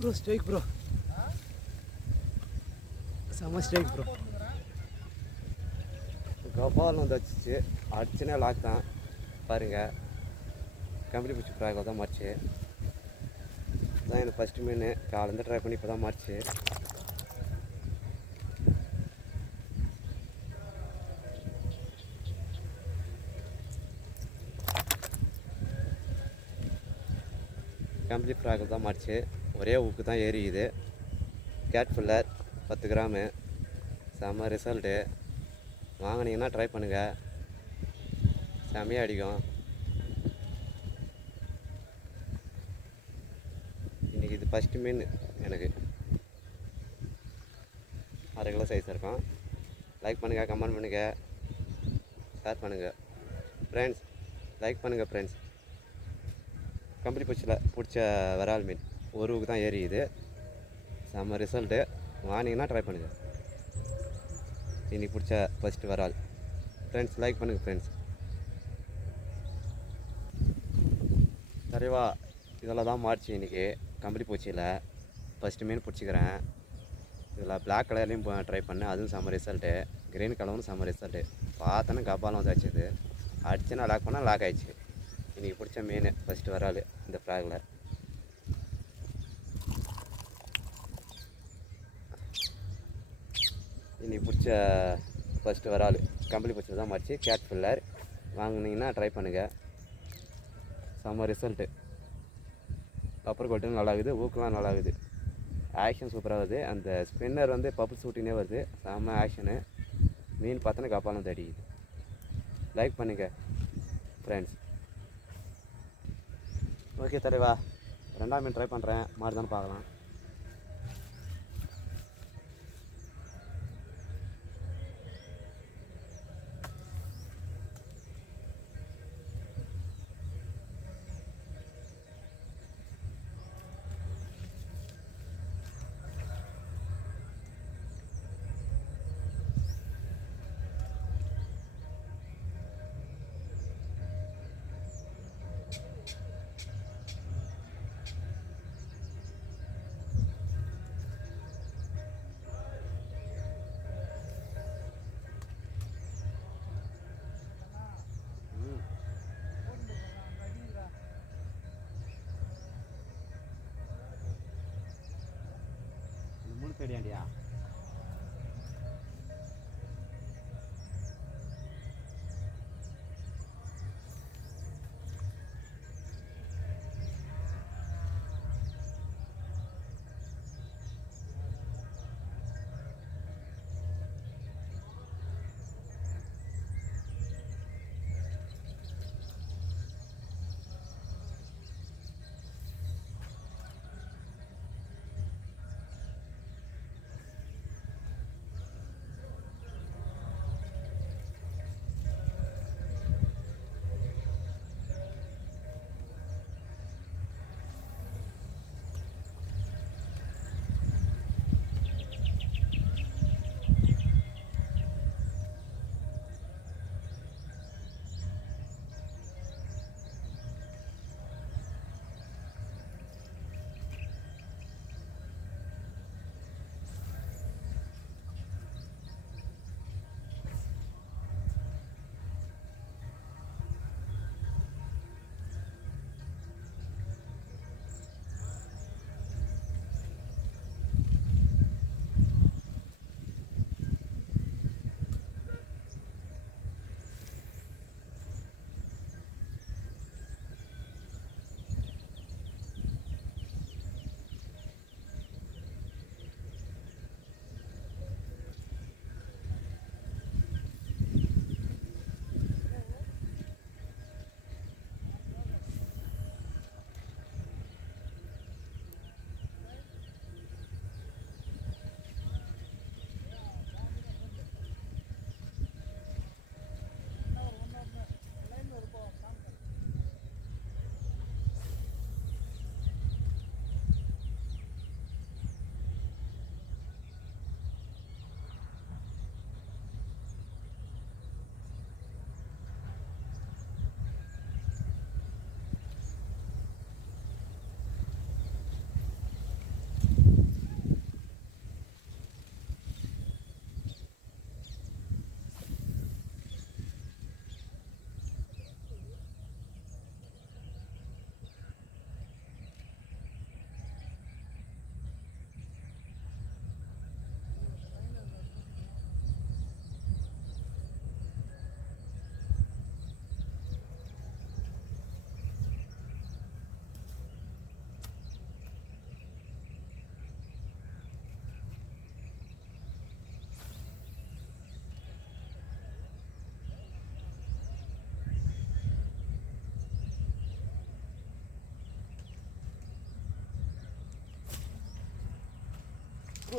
Bro strike bro செம strike bro கபால் வந்து வச்சிச்சு அடிச்சுனே லாக் தான். பாருங்கள் கம்பெனி பிடிச்சி ப்ராகில் தான் மாறிச்சு. தான் எனக்கு ஃபஸ்ட்டு மீன் காலேருந்து ட்ரை பண்ணி இப்போ தான் மாறிச்சு. கம்பெனி ஃப்ராகில் தான் மாறிச்சு. ஒரே ஊக்கு தான் ஏறிக்குது. கேட் ஃபுல்லர் பத்து கிராமு. செம்ம ரிசல்ட்டு வாங்கினீங்கன்னா ட்ரை பண்ணுங்கள் செம்மையாக அடிக்கும். இன்றைக்கி இது ஃபஸ்ட்டு மீன் எனக்கு. அரை கிலோ சைஸ் இருக்கும். லைக் பண்ணுங்கள் கமெண்ட் பண்ணுங்கள் ஷேர் பண்ணுங்கள் ஃப்ரெண்ட்ஸ் லைக் பண்ணுங்கள் ஃப்ரெண்ட்ஸ் கம்பெனி பூச்சியில் பிடிச்ச விரால் மீன். ஒரு ஊக்கு தான் ஏறியுது செம்ம ரிசல்ட்டு வாங்கினீங்கன்னா ட்ரை பண்ணுங்கள் இன்னைக்கு பிடிச்ச ஃபஸ்ட்டு வரால் ஃப்ரெண்ட்ஸ் லைக் பண்ணுங்கள் ஃப்ரெண்ட்ஸ் சரிவா இதில் தான் மார்ச் இன்றைக்கி கம்பளி பூச்சியில் ஃபஸ்ட்டு மீன் பிடிச்சிக்கிறேன். இதில் பிளாக் கலர்லேயும் ட்ரை பண்ணேன் அதுவும் செம்ம ரிசல்ட்டு க்ரீன் கலரும் செம்ம ரிசல்ட்டு பார்த்தோன்னே கபாலம் வந்து வச்சது அடிச்சுன்னா லாக் பண்ணால் லாக் ஆகிடுச்சு இன்றைக்கி பிடிச்ச மீன் ஃபஸ்ட்டு வரால் இந்த ஃப்ளாகில் இன்றைக்கி பிடிச்ச ஃபஸ்ட்டு வரால் கம்பளி பிடிச்சது தான் மாறிச்சு கேட் ஃபில்லர் வாங்கினீங்கன்னா ட்ரை பண்ணுங்கள் செம்ம ரிசல்ட்டு பப்பர் கொட்டும் நல்லா இருக்குது ஊக்கெலாம் நல்லா இருக்குது ஆக்ஷன் சூப்பராக வருது. அந்த ஸ்பின்னர் வந்து பப்பு சூட்டினே வருது. செம்ம ஆக்ஷனு மீன் பார்த்தோன்னா கப்பாலம் தடிக்குது. லைக் பண்ணுங்கள் ஃப்ரெண்ட்ஸ் ஓகே தலைவா. ரெண்டாம் மீன் ட்ரை பண்ணுறேன் மாறுதான்னு பார்க்கலாம். இந்த முழு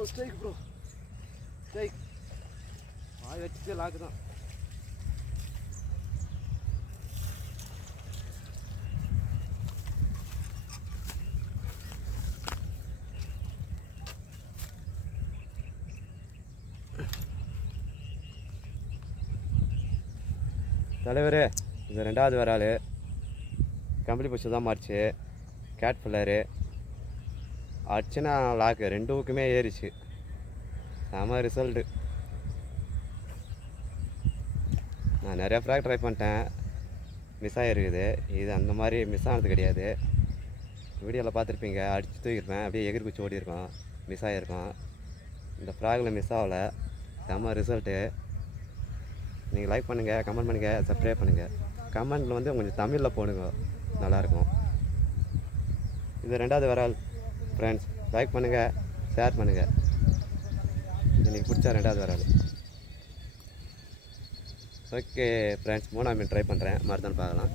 ஸ்ட்ரைக் ப்ரோ ஸ்ட்ரைக் வாய் வச்சுட்டு லாக்கு தான். தலைவரே இது ரெண்டாவது வராள். கம்பளி பூச்சி தான் மாறிச்சு. கேட் ஃபில்லரு அடிச்சுனா லாக்கு ரெண்டு ஊக்குமே ஏறிச்சு. செம ரிசல்ட்டு நான் நிறையா ஃப்ராக் ட்ரை பண்ணிட்டேன். மிஸ் ஆகிருக்குது இது அந்த மாதிரி மிஸ் ஆனது கிடையாது. வீடியோவில் பார்த்துருப்பீங்க அடிச்சு தூக்கிருப்பேன் அப்படியே எகிர் குச்சி ஓடிருக்கோம் மிஸ் ஆகிருக்கோம் இந்த ஃப்ராகில் மிஸ் ஆகலை. செம ரிசல்ட்டு நீங்கள் லைக் பண்ணுங்கள் கமெண்ட் பண்ணுங்கள் சப்ஸ்கிரைப் பண்ணுங்கள் கமெண்ட்டில் வந்து கொஞ்சம் தமிழில் போடுங்க. நல்லாயிருக்கும் இது ரெண்டாவது வரால். ஃப்ரெண்ட்ஸ் லைக் பண்ணுங்கள் ஷேர் பண்ணுங்கள் எனக்கு பிடிச்சா ரெண்டாவது வராது ஓகே ஃப்ரெண்ட்ஸ் மூணாம் மீன் ட்ரை பண்ணுறேன் மறுதான் பார்க்கலாம்.